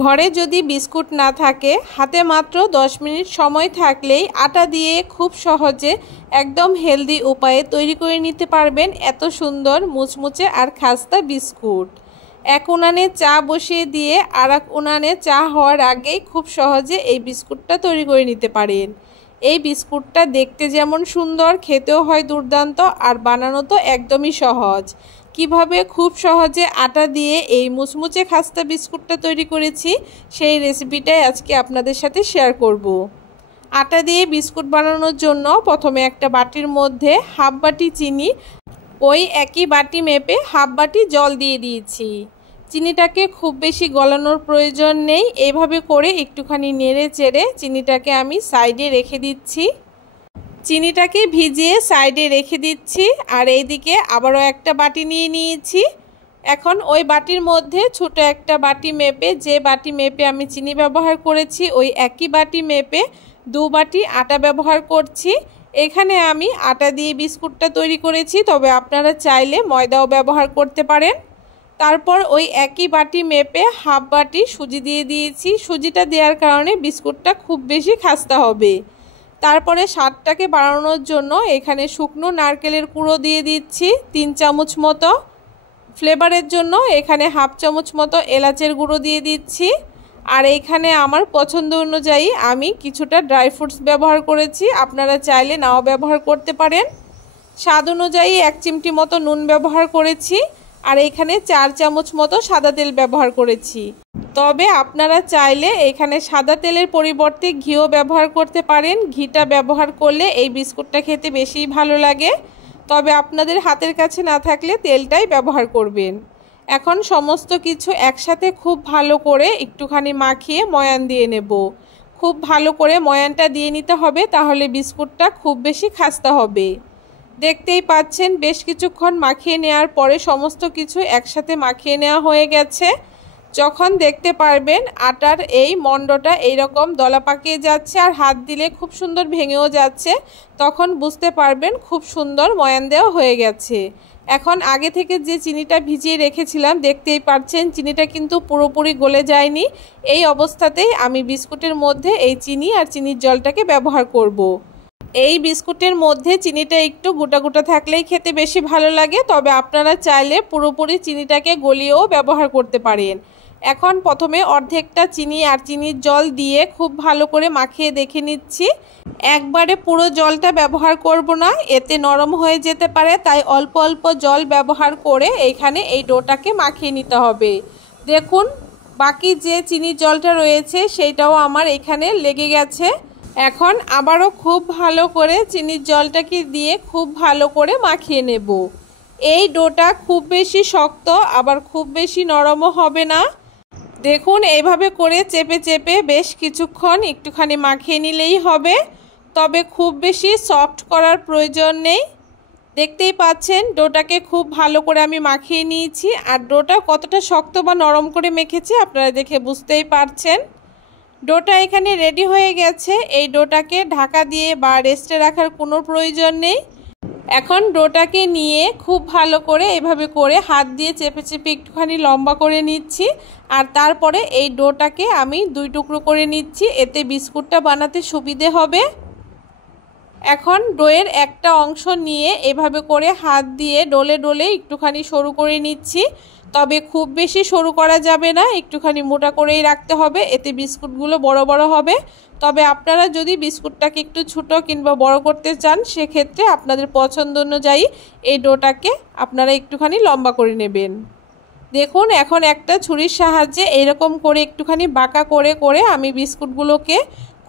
ঘরে যদি বিস্কুট না থাকে, হাতে মাত্র 10 মিনিট সময় থাকলেই আটা দিয়ে খুব সহজে একদম হেলদি উপায়ে তৈরি করে নিতে পারবেন এত সুন্দর মুচমুচে আর খাস্তা বিস্কুট। এক উনানে চা বসিয়ে দিয়ে আর এক উনানে চা হওয়ার আগেই খুব সহজে এই বিস্কুটটা তৈরি করে নিতে পারেন। এই বিস্কুটটা দেখতে যেমন সুন্দর, খেতেও হয় দুর্দান্ত, আর বানানো তো একদমই সহজ। কিভাবে খুব সহজে আটা দিয়ে এই মুচমুচে খাস্তা বিস্কুটটা তৈরি করেছি সেই রেসিপিটাই আজকে আপনাদের সাথে শেয়ার করব। আটা দিয়ে বিস্কুট বানানোর জন্য প্রথমে একটা বাটির মধ্যে হাফ বাটি চিনি, ওই একই বাটি মেপে হাফ বাটি জল দিয়ে দিয়েছি। চিনিটাকে খুব বেশি গলানোর প্রয়োজন নেই, এইভাবে করে একটুখানি নেড়ে চেড়ে চিনিটাকে আমি সাইডে রেখে দিচ্ছি। চিনিটাকে ভিজিয়ে সাইডে রেখে দিচ্ছি। আর এইদিকে আবারও একটা বাটি নিয়ে নিয়েছি। এখন ওই বাটির মধ্যে ছোট একটা বাটি মেপে, যে বাটি মেপে আমি চিনি ব্যবহার করেছি ওই একই বাটি মেপে 2 বাটি আটা ব্যবহার করছি। এখানে আমি আটা দিয়ে বিস্কুটটা তৈরি করেছি, তবে আপনারা চাইলে ময়দাও ব্যবহার করতে পারেন। তারপর ওই একই বাটি মেপে হাফ বাটি সুজি দিয়ে দিয়েছি। সুজিটা দেওয়ার কারণে বিস্কুটটা খুব বেশি খাস্তা হবে। তারপরে স্বাদটাকে বাড়ানোর জন্য এখানে শুকনো নারকেলের কুড়ো দিয়ে দিচ্ছি 3 চামচ মতো। ফ্লেভারের জন্য এখানে হাফ চামচ মতো এলাচের গুঁড়ো দিয়ে দিচ্ছি। আর এইখানে আমার পছন্দ অনুযায়ী আমি কিছুটা ড্রাই ফ্রুটস ব্যবহার করেছি, আপনারা চাইলে নাও ব্যবহার করতে পারেন। স্বাদ অনুযায়ী 1 চিমটি মতো নুন ব্যবহার করেছি। আর এখানে 4 চামচ মতো সাদা তেল ব্যবহার করেছি। তবে আপনারা চাইলে এখানে সাদা তেলের পরিবর্তে ঘিও ব্যবহার করতে পারেন। ঘিটা ব্যবহার করলে এই বিস্কুটটা খেতে বেশি ভালো লাগে, তবে আপনাদের হাতের কাছে না থাকলে তেলটাই ব্যবহার করবেন। এখন সমস্ত কিছু একসাথে খুব ভালো করে একটুখানি মাখিয়ে ময়ান দিয়ে নেব। খুব ভালো করে ময়ানটা দিয়ে নিতে হবে, তাহলে বিস্কুটটা খুব বেশি খাস্তা হবে। দেখতেই পাচ্ছেন বেশ কিছুক্ষণ মাখিয়ে নেওয়ার পরে সমস্ত কিছু একসাথে মাখিয়ে নেওয়া হয়ে গেছে। যখন দেখতে পারবেন আটার এই মণ্ডটা এইরকম দলা পাকিয়ে যাচ্ছে আর হাত দিলে খুব সুন্দর ভেঙেও যাচ্ছে, তখন বুঝতে পারবেন খুব সুন্দর ময়ান দেওয়া হয়ে গেছে। এখন আগে থেকে যে চিনিটা ভিজিয়ে রেখেছিলাম, দেখতেই পাচ্ছেন চিনিটা কিন্তু পুরোপুরি গলে যায়নি। এই অবস্থাতেই আমি বিস্কুটের মধ্যে এই চিনি আর চিনির জলটাকে ব্যবহার করব। এই বিস্কুটের মধ্যে চিনিটা একটু গোটা গোটা থাকলেই খেতে বেশি ভালো লাগে, তবে আপনারা চাইলে পুরোপুরি চিনিটাকে গলিয়েও ব্যবহার করতে পারেন। এখন প্রথমে অর্ধেকটা চিনি আর চিনির জল দিয়ে খুব ভালো করে মাখিয়ে দেখে নিচ্ছি। একবারে পুরো জলটা ব্যবহার করব না, এতে নরম হয়ে যেতে পারে, তাই অল্প অল্প জল ব্যবহার করে এইখানে এই ডোটাকে মাখিয়ে নিতে হবে। দেখুন বাকি যে চিনির জলটা রয়েছে সেইটাও আমার এখানে লেগে গেছে। এখন আবারও খুব ভালো করে চিনির জলটাকে দিয়ে খুব ভালো করে মাখিয়ে নেব। এই ডোটা খুব বেশি শক্ত আবার খুব বেশি নরমও হবে না। দেখুন এইভাবে করে চেপে চেপে বেশ কিছুক্ষণ একটুখানি মাখিয়ে নিলেই হবে, তবে খুব বেশি সফট করার প্রয়োজন নেই। দেখতেই পাচ্ছেন ডোটাকে খুব ভালো করে আমি মাখিয়ে নিয়েছি। আর ডোটা কতটা শক্ত বা নরম করে মেখেছি আপনারা দেখে বুঝতেই পারছেন। ডোটা এখানে রেডি হয়ে গেছে। এই ডোটাকে ঢাকা দিয়ে বা রেস্টে রাখার কোনো প্রয়োজন নেই। এখন ডোটাকে নিয়ে খুব ভালো করে এভাবে করে হাত দিয়ে চেপে চেপে একটুখানি লম্বা করে নিচ্ছি। আর তারপরে এই ডোটাকে আমি 2 টুকরো করে নিচ্ছি, এতে বিস্কুটটা বানাতে সুবিধে হবে। এখন ডোয়ের একটা অংশ নিয়ে এভাবে করে হাত দিয়ে ডলে ডলে একটুখানি সরু করে নিচ্ছি, তবে খুব বেশি সরু করা যাবে না, একটুখানি মোটা করেই রাখতে হবে, এতে বিস্কুটগুলো বড় বড় হবে। তবে আপনারা যদি বিস্কুটটাকে একটু ছোটো কিংবা বড় করতে চান, সেক্ষেত্রে আপনাদের পছন্দ অনুযায়ী এই ডোটাকে আপনারা একটুখানি লম্বা করে নেবেন। দেখুন এখন একটা ছুরির সাহায্যে এইরকম করে একটুখানি বাঁকা করে করে আমি বিস্কুটগুলোকে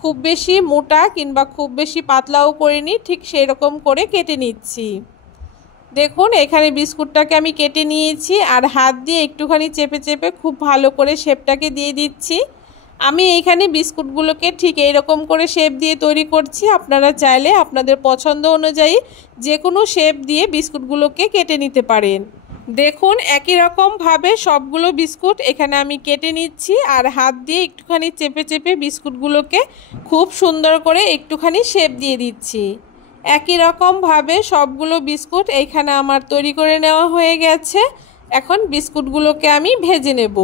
খুব বেশি মোটা কিংবা খুব বেশি পাতলাও করিনি, ঠিক সেই রকম করে কেটে নিচ্ছি। দেখুন এখানে বিস্কুটটাকে আমি কেটে নিয়েছি আর হাত দিয়ে একটুখানি চেপে চেপে খুব ভালো করে শেপটাকে দিয়ে দিচ্ছি। আমি এইখানে বিস্কুটগুলোকে ঠিক এইরকম করে শেপ দিয়ে তৈরি করছি। আপনারা চাইলে আপনাদের পছন্দ অনুযায়ী যে কোনো শেপ দিয়ে বিস্কুটগুলোকে কেটে নিতে পারেন। দেখুন একই রকমভাবে সবগুলো বিস্কুট এখানে আমি কেটে নিচ্ছি আর হাত দিয়ে একটুখানি চেপে চেপে বিস্কুটগুলোকে খুব সুন্দর করে একটুখানি শেপ দিয়ে দিচ্ছি। একই রকমভাবে সবগুলো বিস্কুট এইখানে আমার তৈরি করে নেওয়া হয়ে গেছে। এখন বিস্কুটগুলোকে আমি ভেজে নেব।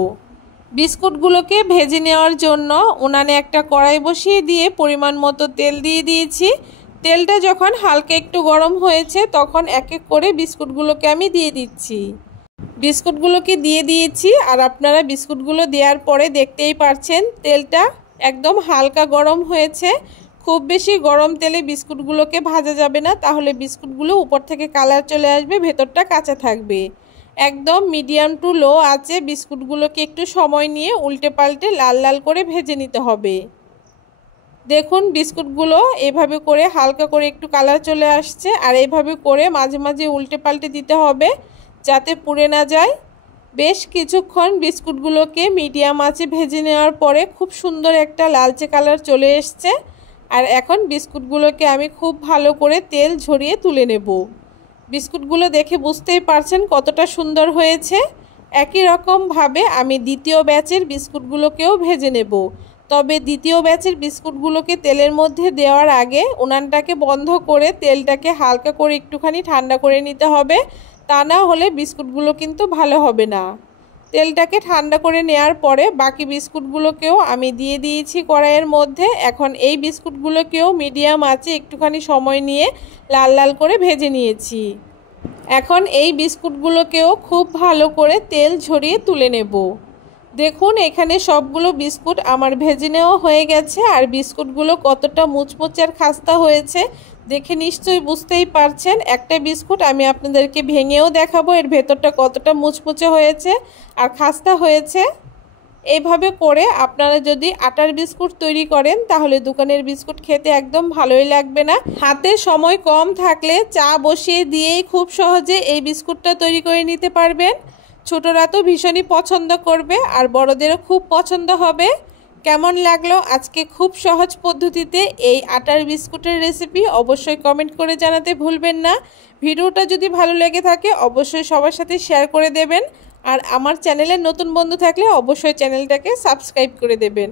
বিস্কুটগুলোকে ভেজে নেওয়ার জন্য উনানে একটা কড়াই বসিয়ে দিয়ে পরিমাণ মতো তেল দিয়ে দিয়েছি। তেলটা যখন হালকা একটু গরম হয়েছে তখন এক এক করে বিস্কুটগুলোকে আমি দিয়ে দিচ্ছি। বিস্কুটগুলোকে দিয়ে দিয়েছি আর আপনারা বিস্কুটগুলো দেওয়ার পরে দেখতেই পারছেন তেলটা একদম হালকা গরম হয়েছে। খুব বেশি গরম তেলে বিস্কুটগুলোকে ভাজা যাবে না, তাহলে বিস্কুটগুলো উপর থেকে কালার চলে আসবে, ভেতরটা কাঁচা থাকবে। একদম মিডিয়াম টু লো আঁচে বিস্কুটগুলোকে একটু সময় নিয়ে উল্টে পাল্টে লাল লাল করে ভেজে নিতে হবে। দেখুন বিস্কুটগুলো এভাবে করে হালকা করে একটু কালার চলে আসছে, আর এইভাবে করে মাঝে মাঝে উল্টে পাল্টে দিতে হবে যাতে পুড়ে না যায়। বেশ কিছুক্ষণ বিস্কুটগুলোকে মিডিয়াম আঁচে ভেজে নেওয়ার পরে খুব সুন্দর একটা লালচে কালার চলে এসছে। আর এখন বিস্কুটগুলোকে আমি খুব ভালো করে তেল ঝরিয়ে তুলে নেব। বিস্কুটগুলো দেখে বুঝতেই পারছেন কতটা সুন্দর হয়েছে। একই রকমভাবে আমি দ্বিতীয় ব্যাচের বিস্কুটগুলোকেও ভেজে নেব। তবে দ্বিতীয় ব্যাচের বিস্কুটগুলোকে তেলের মধ্যে দেওয়ার আগে উনানটাকে বন্ধ করে তেলটাকে হালকা করে একটুখানি ঠান্ডা করে নিতে হবে, তা না হলে বিস্কুটগুলো কিন্তু ভালো হবে না। তেলটাকে ঠান্ডা করে নেওয়ার পরে বাকি বিস্কুটগুলোকেও আমি দিয়ে দিয়েছি কড়াইয়ের মধ্যে। এখন এই বিস্কুটগুলোকেও মিডিয়াম আঁচে একটুখানি সময় নিয়ে লাল লাল করে ভেজে নিয়েছি। এখন এই বিস্কুটগুলোকেও খুব ভালো করে তেল ঝরিয়ে তুলে নেব। দেখুন এখানে সবগুলো বিস্কুট আমার ভেজে নেওয়া হয়ে গেছে, আর বিস্কুটগুলো কতটা মুচমুচে আর খাস্তা হয়েছে দেখে নিশ্চয়ই বুঝতেই পারছেন। একটা বিস্কুট আমি আপনাদেরকে ভেঙেও দেখাবো এর ভেতরটা কতটা মুচমুচে হয়েছে আর খাস্তা হয়েছে। এইভাবে করে আপনারা যদি আটার বিস্কুট তৈরি করেন তাহলে দোকানের বিস্কুট খেতে একদম ভালোই লাগবে না। হাতে সময় কম থাকলে চা বসিয়ে দিয়েই খুব সহজে এই বিস্কুটটা তৈরি করে নিতে পারবেন। ছোটরা তো ভীষণই পছন্দ করবে আর বড়দেরও খুব পছন্দ হবে। কেমন লাগলো আজকে খুব সহজ পদ্ধতিতে এই আটার বিস্কুটের রেসিপি অবশ্যই কমেন্ট করে জানাতে ভুলবেন না। ভিডিওটা যদি ভালো লেগে থাকে অবশ্যই সবার সাথে শেয়ার করে দেবেন, আর আমার চ্যানেলে নতুন বন্ধু থাকলে অবশ্যই চ্যানেলটাকে সাবস্ক্রাইব করে দেবেন।